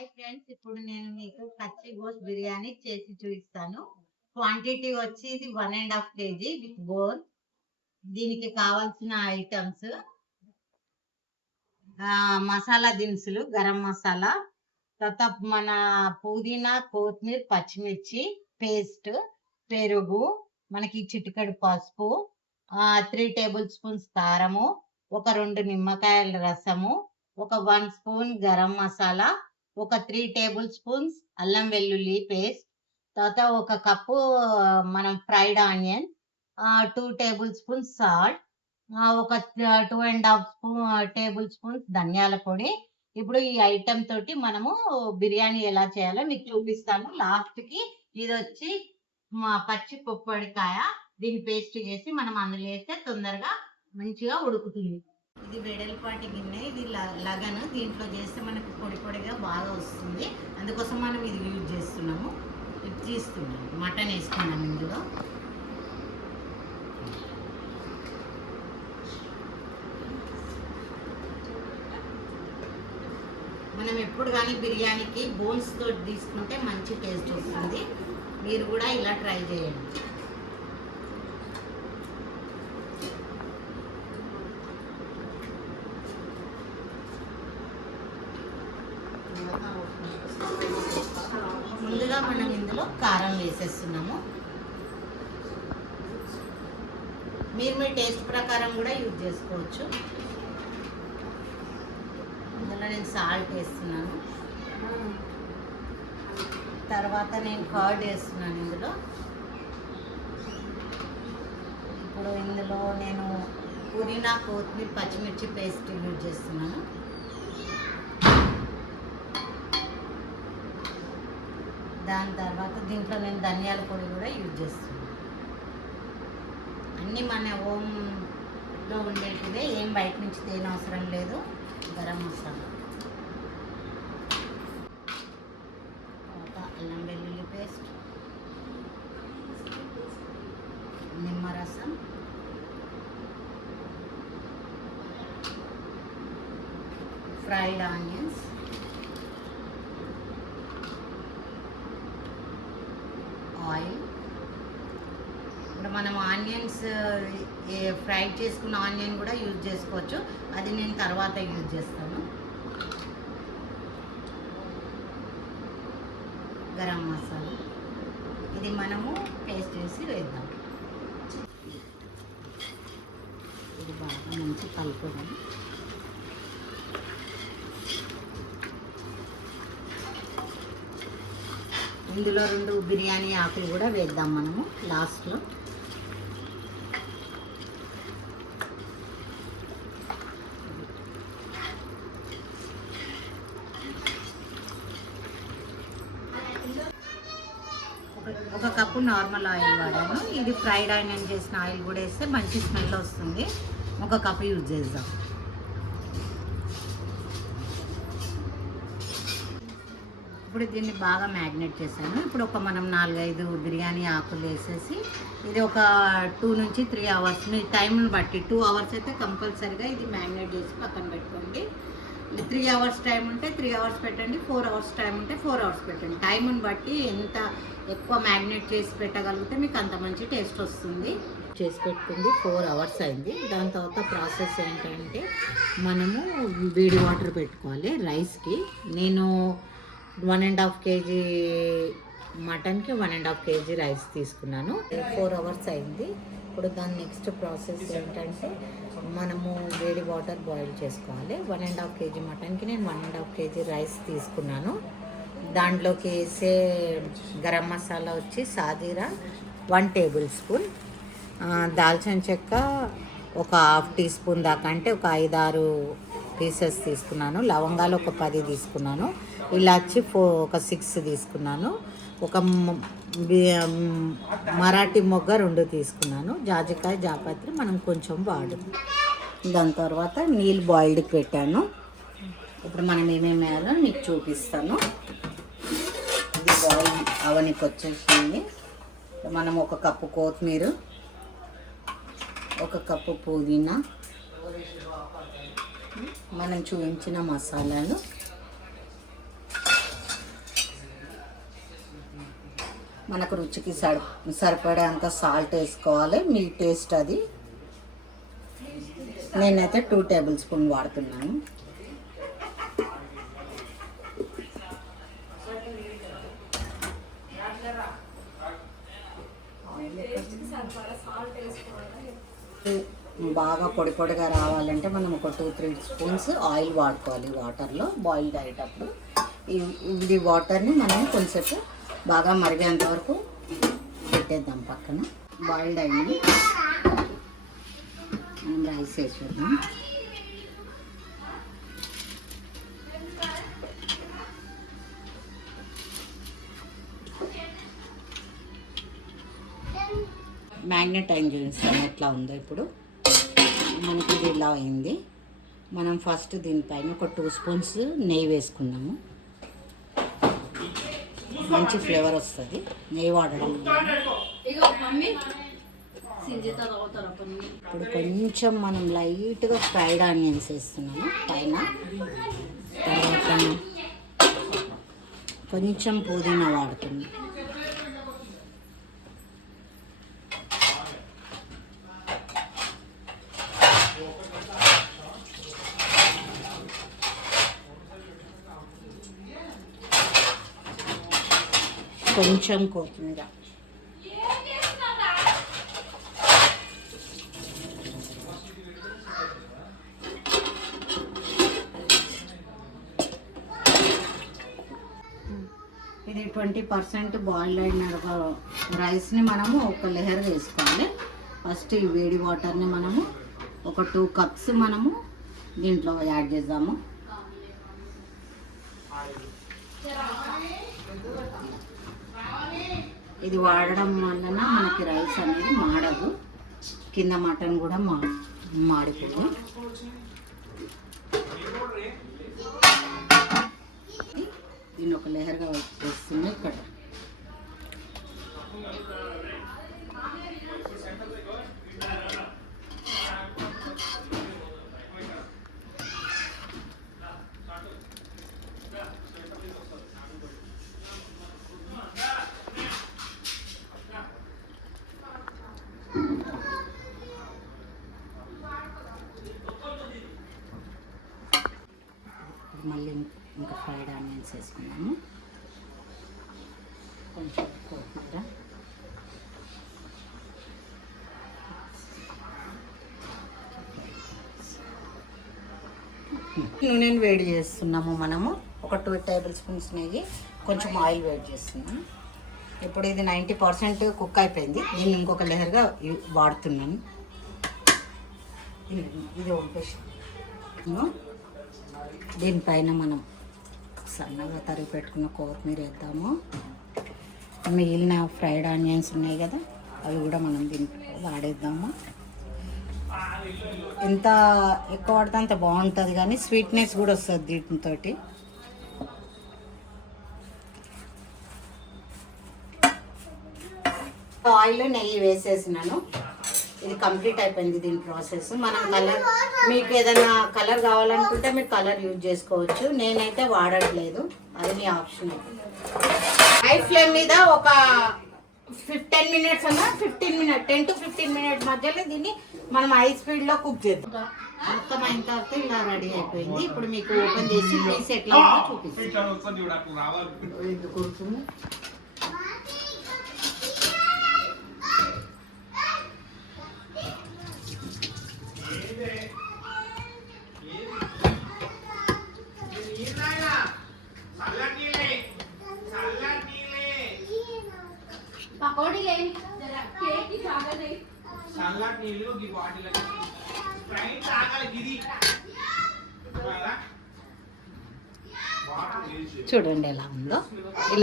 Hi friends, ఇప్పుడు నేను మీకు కచ్చి గోష్ బిర్యానీ చేసి చూపిస్తాను. క్వాంటిటీ వచ్చి ఇది 1.5 kg విత్ బోన్. దీనికి కావాల్సిన ఐటమ్స్ మసాలా దినుసులు, గరం మసాలా, తర్వాత మన పుదీనా, కొత్తిమీర, పచ్చిమిర్చి పేస్ట్, పెరుగు, మనకి చిటికెడు పసుపు, 3 టేబుల్ స్పూన్స్ కారము, ఒక 2 నిమ్మకాయల రసము, ఒక 1 స్పూన్ గరం మసాలా, ఒక 3 టేబుల్ స్పూన్స్ అల్లం వెల్లుల్లి పేస్ట్, తర్వాత ఒక కప్పు మనం fried onion, 2 table spoons salt, ఒక 2.5 టేబుల్ స్పూన్స్ ధనియాల పొడి. ఇప్పుడు ఈ ఐటెం తోటి మనము బిర్యానీ ఎలా చేయాలో మీకు చూపిస్తాను. లాస్ట్కి ఇది వచ్చి పచ్చి పొప్పడికాయ, దీన్ని పేస్ట్ చేసి మనం అందులో వేస్తే తొందరగా మంచిగా ఉడుకుతుంది. ఇది వెడల్పాటి గిన్నె, ఇది లగన్. దీంట్లో చేస్తే మనకు పొడి పొడిగా బాగా వస్తుంది, అందుకోసం మనం ఇది యూజ్ చేస్తున్నాము. ఇది తీస్తున్నాము, మటన్ వేసుకున్నాము ఇందులో. మనం ఎప్పుడు కానీ బిర్యానీకి బోన్స్ తోటి తీసుకుంటే మంచి టేస్ట్ వస్తుంది. మీరు కూడా ఇలా ట్రై చేయండి. ముందుగా మనం ఇందులో కారం వేసేస్తున్నాము. మీరు మీ టేస్ట్ ప్రకారం కూడా యూజ్ చేసుకోవచ్చు. ఇందులో నేను సాల్ట్ వేస్తున్నాను, తర్వాత నేను కర్డ్ వేస్తున్నాను ఇందులో. ఇప్పుడు ఇందులో నేను పుదీనా, కొత్తిమీర, పచ్చిమిర్చి పేస్ట్ యూజ్ చేస్తున్నాను. దాని తర్వాత దీంట్లో నేను ధనియాల పొడి కూడా యూజ్ చేస్తున్నాను. అన్నీ మన హోమ్లో ఉండేటివే, ఏం బయట నుంచి తేని అవసరం లేదు. గరం మసాలా, తర్వాత అల్లం వెల్లుల్లి పేస్ట్, నిమ్మరసం, ఫ్రైడ్ ఆనియన్స్, ఆయిల్. ఇప్పుడు మనం ఆనియన్స్ ఫ్రై చేసుకున్న ఆనియన్ కూడా యూజ్ చేసుకోవచ్చు, అది నేను తర్వాత యూజ్ చేస్తాను. గరం మసాలా, ఇది మనము పేస్ట్ చేసి వేద్దాం. ఇది బాగా మంచి కలుపుదాం. ఇందులో 2 బిర్యానీ ఆకులు కూడా వేద్దాం మనము లాస్ట్లో. ఒక కప్పు నార్మల్ ఆయిల్ వాడాను. ఇది ఫ్రైడ్ ఆనియన్ చేసిన ఆయిల్ కూడా వేస్తే మంచి స్మెల్ వస్తుంది. ఒక కప్పు యూజ్ చేద్దాం. ఇప్పుడు దీన్ని బాగా మ్యాగ్నేట్ చేశాను. ఇప్పుడు మనం 4-5 బిర్యానీ ఆకులు వేసేసి ఇది ఒక 2 నుంచి 3 అవర్స్ మీ టైంని బట్టి, 2 అవర్స్ అయితే కంపల్సరీగా ఇది మ్యాగ్నేట్ చేసి పక్కన పెట్టుకోండి. 3 అవర్స్ టైం ఉంటే 3 అవర్స్ పెట్టండి, 4 అవర్స్ టైం ఉంటే 4 అవర్స్ పెట్టండి. టైంని బట్టి ఎంత ఎక్కువ మ్యాగ్నేట్ చేసి పెట్టగలిగితే మీకు అంత మంచి టేస్ట్ వస్తుంది. చేసి పెట్టుకుంది 4 అవర్స్ అయింది. దాని తర్వాత ప్రాసెస్ ఏంటంటే మనము వేడి వాటర్ పెట్టుకోవాలి రైస్కి. నేను 1.5 kg మటన్కి 1.5 kg రైస్ తీసుకున్నాను. 4 అవర్స్ అయింది. ఇప్పుడు దాని నెక్స్ట్ ప్రాసెస్ ఏంటంటే మనము వేడి వాటర్ బాయిల్ చేసుకోవాలి. 1.5 kg మటన్కి నేను 1.5 kg రైస్ తీసుకున్నాను. దాంట్లోకి వేసే గరం మసాలా వచ్చి సాజీరా 1 టేబుల్ స్పూన్, దాల్చిన చెక్క ఒక 1/2 టీ స్పూన్ దాకా, అంటే ఒక 5-6 పీసెస్ తీసుకున్నాను. లవంగాలు ఒక 10 తీసుకున్నాను. ఇలాచి ఒక 6 తీసుకున్నాను. ఒక మరాఠీ మొగ్గ 2 తీసుకున్నాను. జాజికాయ, జాపత్రి మనం కొంచెం వాడు. దాని తర్వాత నీళ్ళు బాయిల్డ్కి పెట్టాను. ఇప్పుడు మనం ఏమేమి వేయాలో నీకు చూపిస్తాను. ఇది బాయిల్ అవనికి వచ్చేసింది. మనం ఒక కప్పు కొత్తిమీర, ఒక కప్పు పుదీనా, మనం చూపించిన మసాలాలు, మనకు రుచికి సరిపడే అంత సాల్ట్ వేసుకోవాలి. మీ టేస్ట్ అది. నేనైతే 2 టేబుల్ స్పూన్ వాడుతున్నాను. బాగా పొడి పొడిగా రావాలంటే మనం ఒక 2-3 స్పూన్స్ ఆయిల్ వాడుకోవాలి వాటర్లో బాయిల్డ్ అయ్యేటప్పుడు. ఇది వాటర్ని మనం కొంచెంసేపు బాగా మరిగేంత వరకు పెట్టేద్దాం పక్కన. బాయిల్డ్ అయ్యింది, మనం రైస్ వేసేద్దాం. మ్యాగ్నెట్ అయిన చూపిస్తాం ఎట్లా ఉందో. ఇప్పుడు మనకి ఇది ఇలా అయింది. మనం ఫస్ట్ దీనిపైన ఒక 2 స్పూన్స్ నెయ్యి వేసుకున్నాము. మంచి ఫ్లేవర్ వస్తుంది నెయ్యి వాడడం. ఇప్పుడు కొంచెం మనం లైట్గా ఫ్రైడ్ ఆనియన్స్ వేస్తున్నాము పైన. తర్వాత కొంచెం పుదీనా వాడుతున్నాం. కొంచెం కొత్తిమీర. ఇది 20% బాయిల్డ్ అయిన రైస్ని మనము ఒక లేయర్ వేసుకోవాలి. ఫస్ట్ ఈ వేడి వాటర్ని మనము ఒక 2 కప్స్ మనము దీంట్లో యాడ్ చేద్దాము. ఇది వాడడం వలన మనకి రైస్ అనేది మాడదు, కింద మటన్ కూడా మాడిపోదు. దీన్ని ఒక లేయర్గా వేస్తుంది ఇక్కడ. మళ్ళీ ఇంకా ఫ్రైడ్ ఆనియన్స్ వేసుకున్నాము, కొంచెం కొత్తిమీర. నూనెను వేడి చేస్తున్నాము మనము. ఒక 2 టేబుల్ స్పూన్స్ నెయ్యి, కొంచెం ఆయిల్ వేడి చేస్తున్నాము. ఇప్పుడు ఇది 90% కుక్ అయిపోయింది. నేను ఇంకొక లేయర్గా వాడుతున్నాను. ఇది వంపేసి దీనిపైన మనం సన్నగా తరిగి పెట్టుకున్న కొత్తిమీర వేద్దాము. మిగిలిన ఫ్రైడ్ ఆనియన్స్ ఉన్నాయి కదా, అవి కూడా మనం దీంట్లో వాడేద్దాము. ఎంత ఎక్కువ వాడితే అంత బాగుంటుంది, కానీ స్వీట్నెస్ కూడా వస్తుంది దీంతో. ఆయిల్ నెయ్యి వేసేసినాను. ఇది కంప్లీట్ అయిపోయింది దీని ప్రాసెస్. మనం కలర్, మీకు ఏదైనా కలర్ కావాలనుకుంటే మీరు కలర్ యూజ్ చేసుకోవచ్చు. నేనైతే వాడట్లేదు, అది మీ ఆప్షన్. హై ఫ్లేమ్ మీద ఒక 10 మినిట్స్ అన్న 10 to 15 మినిట్స్ మధ్యలో దీన్ని మనం హై స్పీడ్లో కుక్ చేద్దాం. మొత్తం అయిన తర్వాత ఇలా రెడీ అయిపోయింది. ఇప్పుడు మీకు ఓపెన్ చేసి పీస్ ఎట్లా ఉందో చూపిస్తాను. ఎందుకు కూర్చుంది చూడండి ఎలా ఉందో. ఇలా